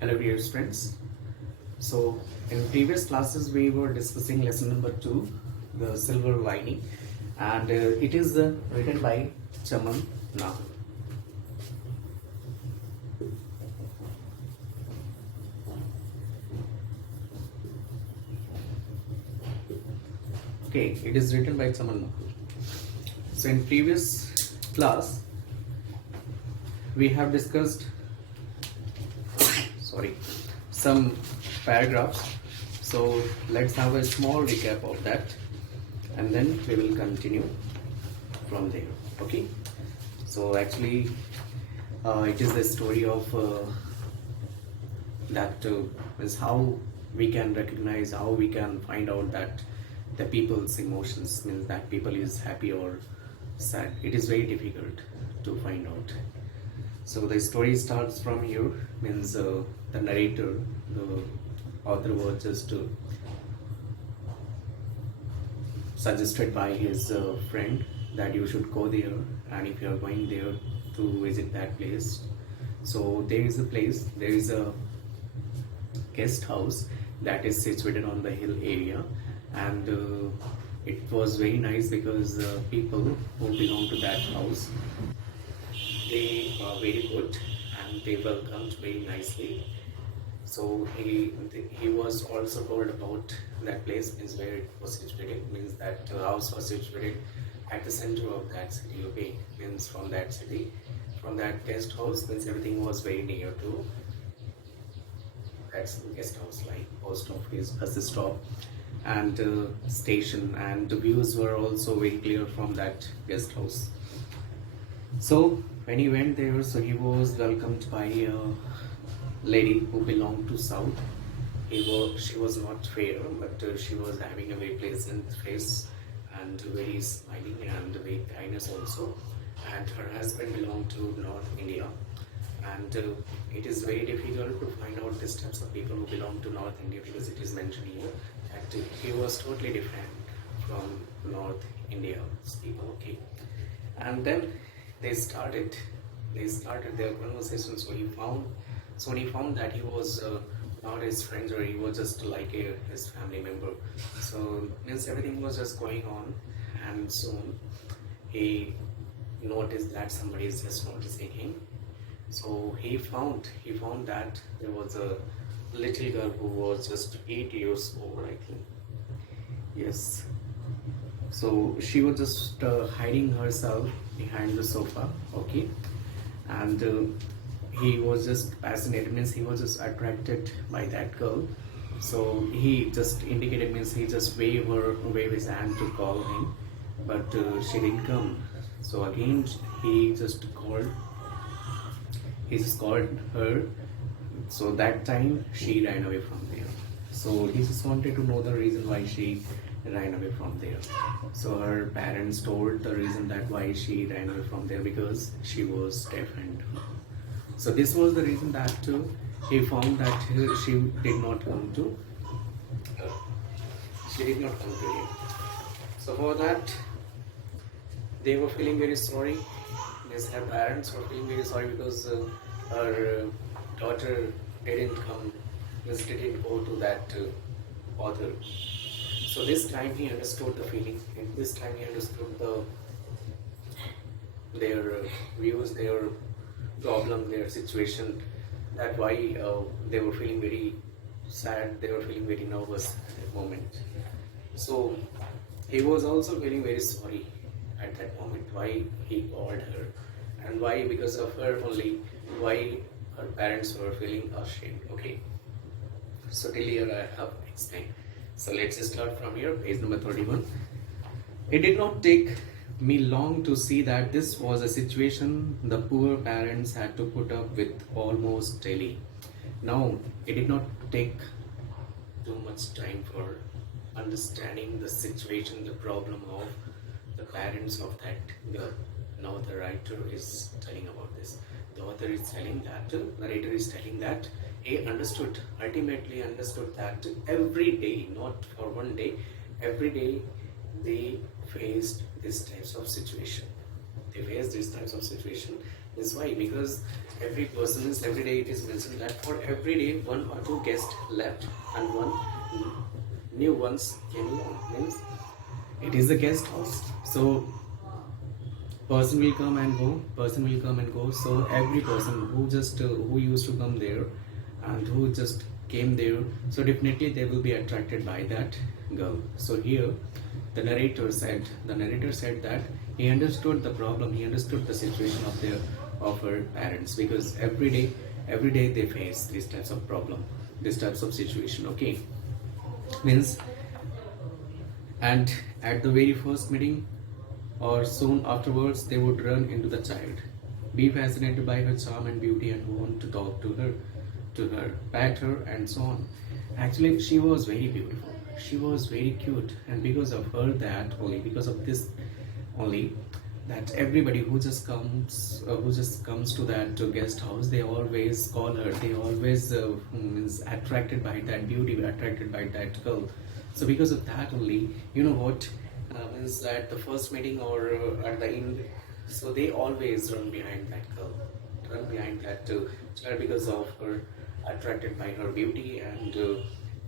Hello dear friends. So in previous classes we were discussing lesson number 2, the silver lining, and it is written by Chaman Na. Okay, it is written by Chaman Na. So in previous class we have discussed some paragraphs. So let's have a small recap of that and then we will continue from there. Okay, so actually it is the story of that is how we can recognize, how we can find out that the people's emotions, means that people is happy or sad. It is very difficult to find out. So the story starts from here, means the narrator, the author was just suggested by his friend that you should go there, and if you are going there to visit that place, so there is a place, there is a guest house that is situated on the hill area, and it was very nice because people who belong to that house, they are very good and they welcomed very nicely. So he was also told about that place, means where it was situated, means that house was situated at the center of that city. Okay, means from that city, from that guest house, means everything was very near to that guest house, like post office, bus stop, and station, and the views were also very clear from that guest house. So when he went there, so he was welcomed by a lady who belonged to South. She was not fair, but she was having a very pleasant face and very smiling and very kindness also. And her husband belonged to North India. And it is very difficult to find out these types of people who belong to North India, because it is mentioned here that he was totally different from North India's people. Okay, and then they started their conversation. So he found that he was not his friend, or he was just like his family member. So means everything was just going on, and soon he noticed that somebody is just noticing him. So he found that there was a little girl who was just 8 years old, I think. Yes. So she was just hiding herself behind the sofa. Okay, and he was just fascinated, means he was just attracted by that girl. So he just indicated, means he just waved his hand to call him, but she didn't come. So again he just called her. So that time she ran away from there. So he just wanted to know the reason why she ran away from there. So her parents told the reason that why she ran away from there, because she was deaf and dumb. So this was the reason that he found that she did not come to him. So for that they were feeling very sorry. Yes, her parents were feeling very sorry because her daughter didn't go to that author. So this time he understood the feeling, and this time he understood their views, their problem, their situation, that why they were feeling very sad, they were feeling very nervous at that moment. So he was also feeling very sorry at that moment, why he called her, and why, because of her only, why her parents were feeling ashamed. Okay, so till here I have explained. So let's start from here, page number 31. It did not take me long to see that this was a situation the poor parents had to put up with almost daily. Now, it did not take too much time for understanding the situation, the problem of the parents of that girl. Now the writer is telling about this. The author is telling that, the narrator is telling that he ultimately understood that every day, not for one day, every day they faced these types of situation. Is why? Because every person is every day it is mentioned that for every day one or two guests left and one new ones came along. Means it is a guest house. So person will come and go, person will come and go. So every person who just who used to come there and who just came there, so definitely they will be attracted by that girl. So here the narrator said that he understood the problem, he understood the situation of her parents, because every day they face these types of problem, these types of situation. Okay, means, and at the very first meeting or soon afterwards they would run into the child, be fascinated by her charm and beauty and want to talk to her, pet her and so on. Actually she was very beautiful, she was very cute, and because of her, that only because of this only, that everybody who just comes to that guest house, they always call her, they always means attracted by that beauty, attracted by that girl. So because of that only, you know what, means at the first meeting or at the end, so they always run behind that girl, run behind that child, because of her, attracted by her beauty, and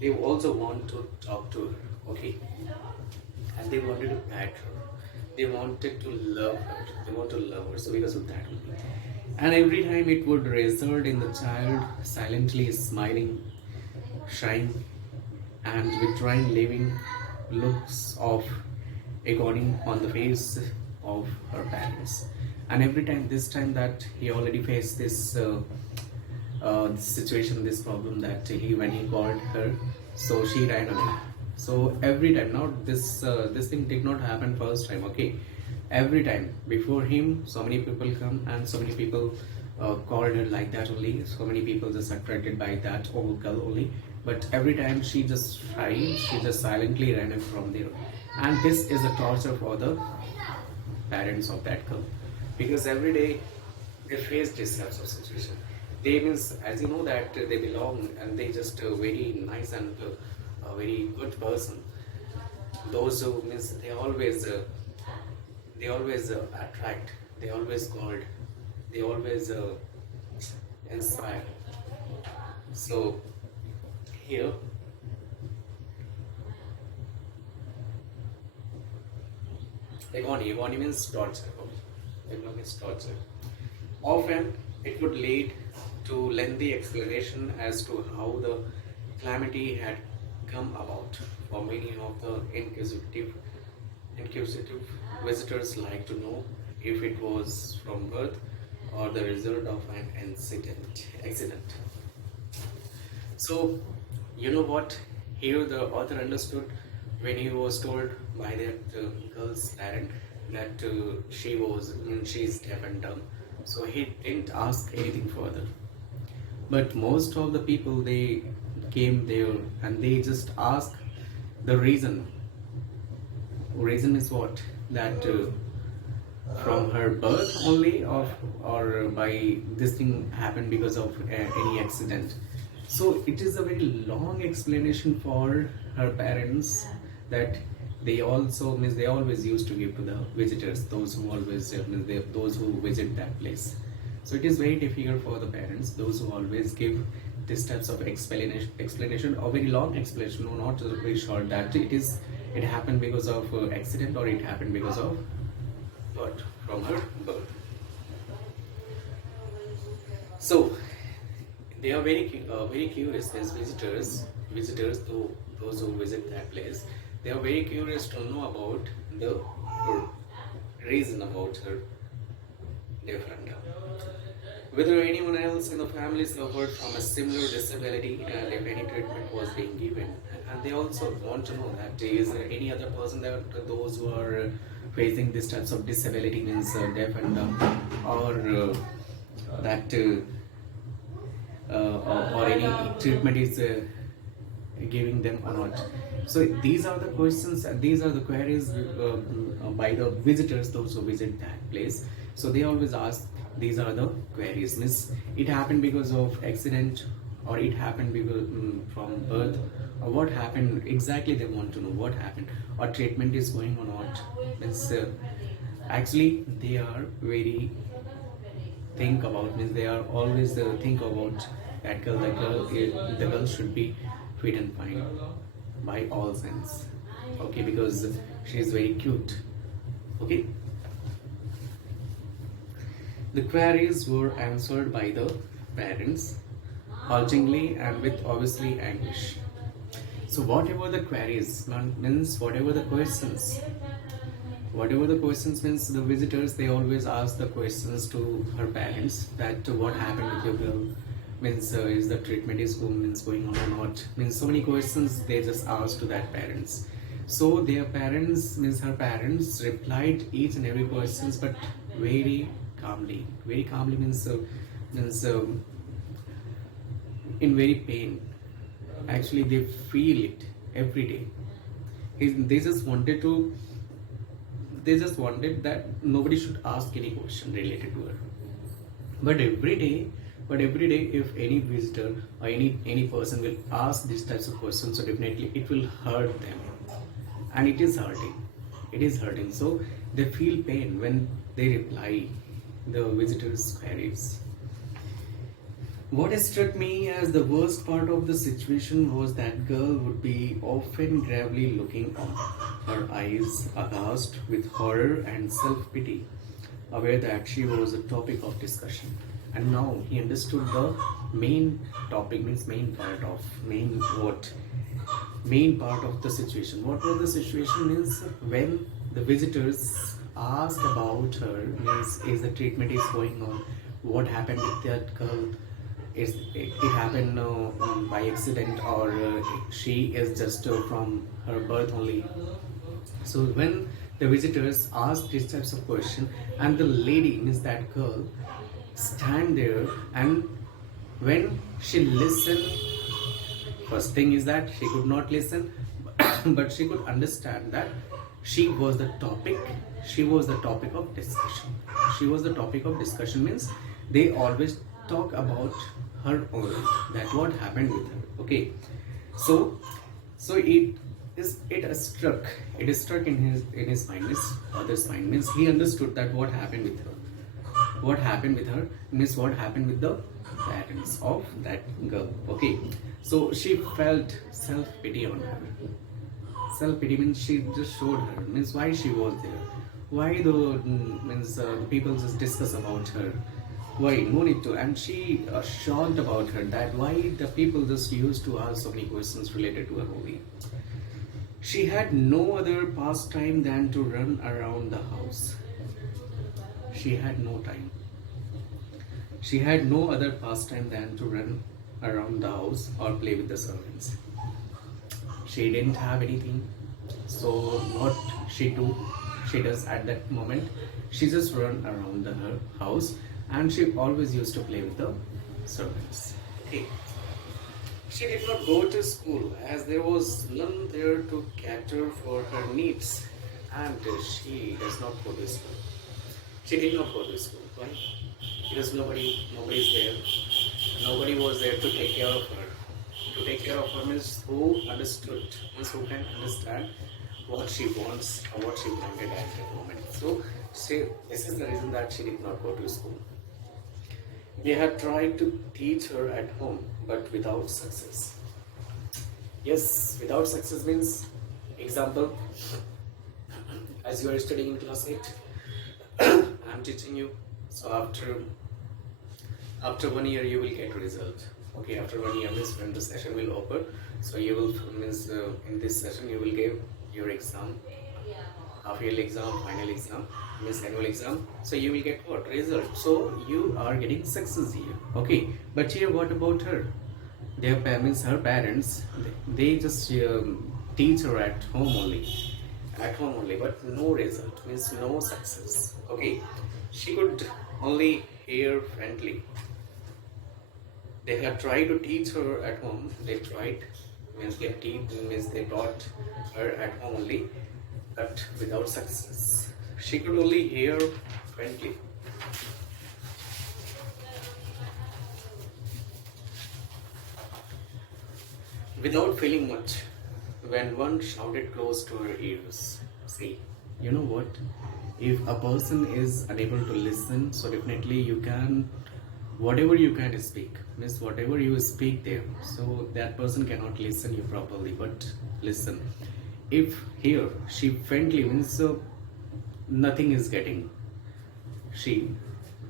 they also want to talk to her. Okay, and they wanted to pet her, they wanted to love her, they want to love her. So because of that only, and every time it would result in the child silently smiling, shying, and withdrawing, leaving looks of agony on the face of her parents. And every time, this time that he already faced this situation, this problem, that he when he called her, so she ran away. So every time, not this thing did not happen first time. Okay, every time before him, so many people come and so many people called her like that only. So many people just attracted by that old girl only. But every time she just tried, she just silently ran away from there. And this is a torture for the parents of that girl, because every day they face this types of situation. They means, as you know, that they belong and they just very nice and a very good person. Those who means they always attract, they always called, they always inspire. So here agony means torture. Agony means torture. Often it would lead to lengthy explanation as to how the calamity had come about. For many of the inquisitive visitors like to know if it was from birth or the result of an accident. So, you know what? Here the author understood when he was told by that girl's parent that she is deaf and dumb. So he didn't ask anything further. But most of the people, they came there and they just asked the reason. Reason is what? That from her birth only, or by this thing happened because of any accident. So it is a very long explanation for her parents, that they also means they always used to give to the visitors, those who always those who visit that place. So it is very difficult for the parents, those who always give these types of explanation, a very long explanation, no, not very short, that it happened because of accident, or it happened because of what, from her birth. So they are very curious. These visitors, those who visit that place, they are very curious to know about her reason about her different. Whether anyone else in the family suffered from a similar disability and if any treatment was being given. And they also want to know that is there any other person, that those who are facing these types of disability, means deaf and dumb, or that or any treatment is giving them or not. So these are the questions and these are the queries by the visitors, those who visit that place. So they always ask, these are the queries, means it happened because of accident, or it happened because from birth, or what happened exactly. They want to know what happened, or treatment is going on or not. Means actually think about, means they are always think about that girl. The girl should be fit and fine by all sense. Okay, because she is very cute. Okay, the queries were answered by the parents, haltingly and with obviously anguish. So whatever the queries means, whatever the questions means, the visitors they always ask the questions to her parents that what happened with your girl, means is the treatment is going on or not, means so many questions they just ask to that parents. So their parents, means her parents, replied each and every questions, but very calmly. Very calmly means in very pain. Actually, they feel it every day. They just wanted to. They just wanted that nobody should ask any question related to her. But every day, if any visitor or any person will ask these types of questions, so definitely it will hurt them, and it is hurting. It is hurting. So they feel pain when they reply the visitors' queries. What struck me as the worst part of the situation was that girl would be often gravely looking on, her eyes aghast with horror and self-pity, aware that she was a topic of discussion. And now he understood the main topic, means main part of the situation. What was the situation means when the visitors asked about her, means is the treatment is going on, what happened with that girl, is it happened by accident, or she is just from her birth only. So when the visitors ask these types of question, and the lady, means that girl, stand there, and when she listened, first thing is that she could not listen, but she could understand that she was the topic of discussion. She was the topic of discussion, means they always talk about her only, that what happened with her. Okay, so it is struck in his mind, his father's mind, means he understood that what happened with her, means what happened with the parents of that girl. Okay, so she felt self-pity on her. Self-pity means she just showed her, means why she was there, why the people just discuss about her, why no need to, and she shocked about her that why the people just used to ask so many questions related to her only. She had no other pastime than to run around the house. She had no time. She had no other pastime than to run around the house or play with the servants. She didn't have anything. So what she does at that moment, she just run around her house, and she always used to play with the servants. Okay. She did not go to school as there was none there to cater for her needs, and she does not go to school. She did not go to school. Why? Because nobody is there. Nobody was there to take care of her. To take care of her means who understood, means who can understand what she wants or what she wanted at that moment. So this is the reason that she did not go to school. They had tried to teach her at home, but without success. Yes, without success means, example, as you are studying in class 8, I'm teaching you. So after 1 year you will get result. Okay, after 1 year means when the session will open, so you will in this session you will give your exam, half yearly exam, final exam, means annual exam. So you will get what result. So you are getting success here. Okay, but here what about her? Their parents, her parents, they just teach her at home only, but no result, means no success. Okay, she could only hear friendly. They have tried to teach her at home. They tried, means they taught her at home only, but without success. She could only hear friendly. Without feeling much, when one shouted close to her ears. See, you know what? If a person is unable to listen, so definitely you can, whatever you can speak means whatever you speak there, so that person cannot listen you properly. But listen, if here she friendly means nothing is getting, she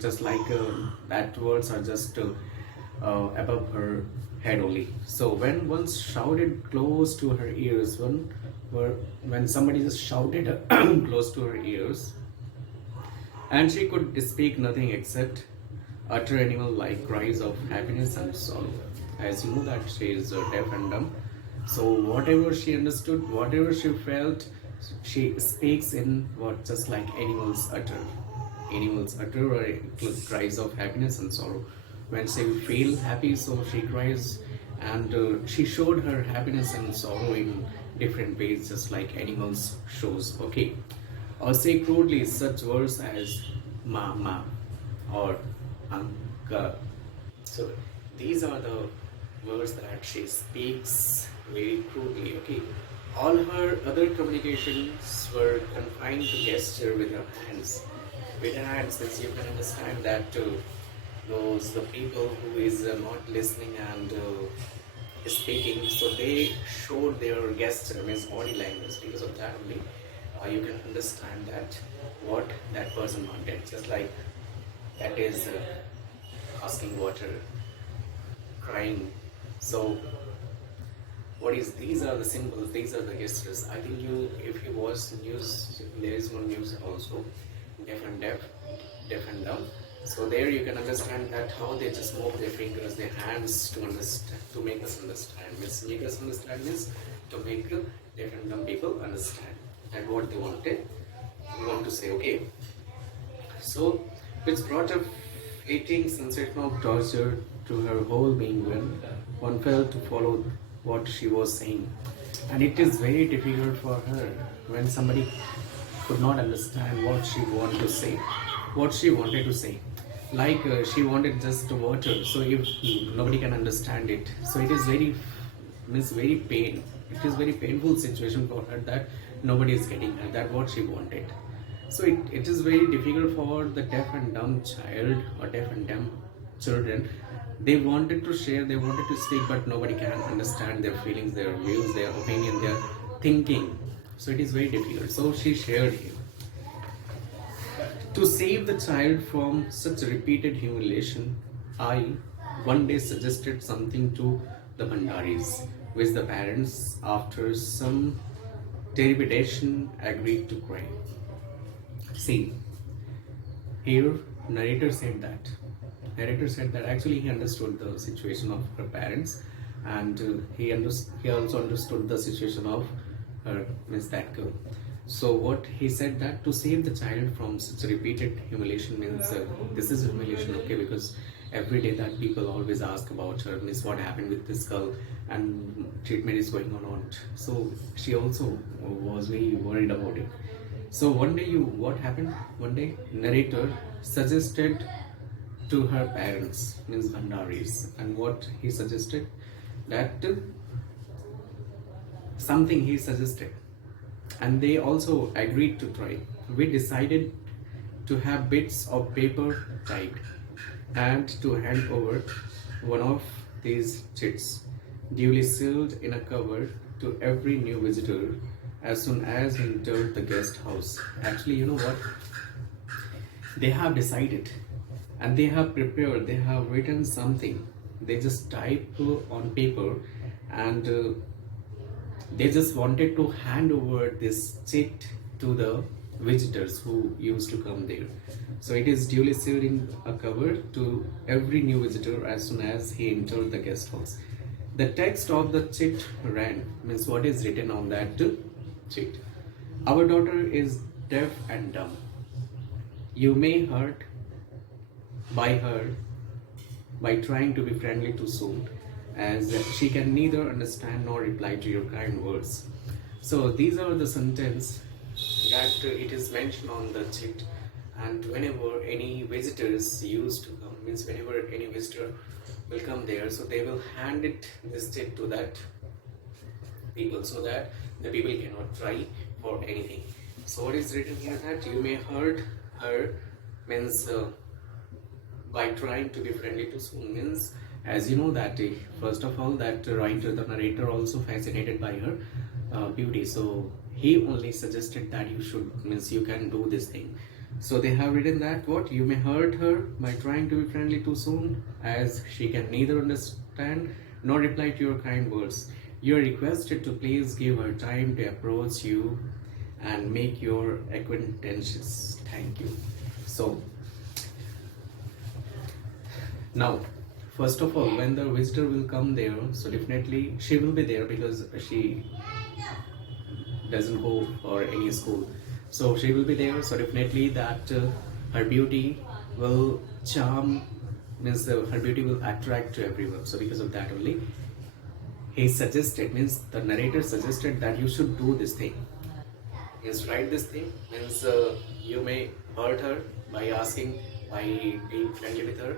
just like that words are just above her head only. So when once shouted close to her ears, when somebody just shouted close to her ears, and she could speak nothing except utter animal like cries of happiness and sorrow. As you know that she is deaf and dumb, so whatever she understood, whatever she felt, she speaks in what just like animals utter. Animals utter cries of happiness and sorrow. When she feel happy, so she cries, and she showed her happiness and sorrow in different ways, just like animals shows. Okay, or say crudely such words as mama or uncle. So these are the words that she speaks very crudely. Okay, all her other communications were confined to gesture with her hands. With her hands, since you can understand that those the people who is not listening and speaking, so they showed their gesture means body language. Because of that only, you can understand that what that person wanted. Just like that is asking water, crying. So what is, these are the symbols, these are the gestures. I think you, if you watch news, there is one news also, deaf and dumb. So there you can understand that how they just move their fingers, their hands to understand, to make us understand. Means make us understand means to make deaf and dumb people understand that what they want to say. Okay. So which brought a fleeting sensation of torture to her whole being when one felt to follow what she was saying. And it is very difficult for her when somebody could not understand what she wanted to say, what she wanted to say. Like she wanted just water, so if nobody can understand it, so it is very means very pain. It is very painful situation for her that nobody is getting her that what she wanted. So it is very difficult for the deaf and dumb child or deaf and dumb children. They wanted to share, they wanted to speak, but nobody can understand their feelings, their views, their opinion, their thinking. So it is very difficult. So she shared here. To save the child from such repeated humiliation, I one day suggested something to the Bhandaris, which the parents, after some deliberation, agreed to cry. See, here narrator said that. Narrator said that actually he understood the situation of her parents, and he also understood the situation of her, Miss that girl. So what he said that to save the child from such repeated humiliation means this is humiliation, okay, because every day that people always ask about her, Miss what happened with this girl, and treatment is going on. So she also was very worried about it. So one day what happened? One day narrator suggested to her parents, means Bhandaris, and what he suggested that something he suggested, and they also agreed to try. We decided to have bits of paper tied and to hand over one of these chits, duly sealed in a cover, to every new visitor as soon as he entered the guest house. Actually, you know what? They have decided and they have prepared, they have written something. They just type on paper, and they just wanted to hand over this chit to the visitors who used to come there. So it is duly sealed in a cover to every new visitor as soon as he entered the guest house. The text of the chit ran, means what is written on that chit. Our daughter is deaf and dumb. You may hurt by her by trying to be friendly too soon, as she can neither understand nor reply to your kind words. So these are the sentence that it is mentioned on the chit, and whenever any visitors used to come, means whenever any visitor will come there, so they will hand it this chit to that people, so that the people cannot try for anything. So what is written here, that you may hurt her, means by trying to be friendly too soon, means as you know that first of all that writer, the narrator, also fascinated by her beauty, so he only suggested that you should, means you can do this thing. So they have written that what you may hurt her by trying to be friendly too soon, as she can neither understand nor reply to your kind words. You are requested to please give her time to approach you and make your acquaintances. Thank you. So now, first of all, when the visitor will come there, so definitely she will be there because she doesn't go for any school. So she will be there. So definitely that her beauty will charm, means her beauty will attract to everyone. So because of that only, he suggested, means the narrator suggested that you should do this thing. Means write this thing, means you may hurt her by asking, by being friendly with her.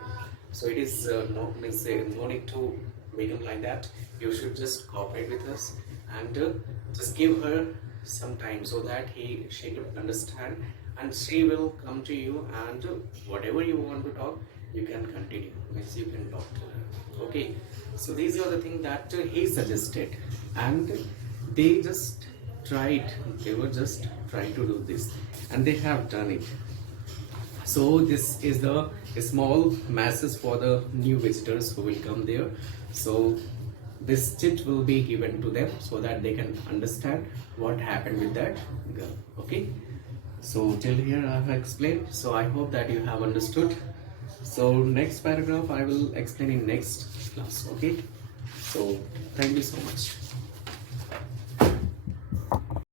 So it is no, means no need to become like that. You should just cooperate with us and just give her some time so that she can understand, and she will come to you, and whatever you want to talk, you can continue, means you can talk to her. Okay, so these are the things that he suggested, and they just tried, they were just trying to do this, and they have done it. So this is the small message for the new visitors who will come there. So this chit will be given to them so that they can understand what happened with that girl. Okay, so till here I have explained, so I hope that you have understood. So next paragraph I will explain in next class. Okay, so thank you so much.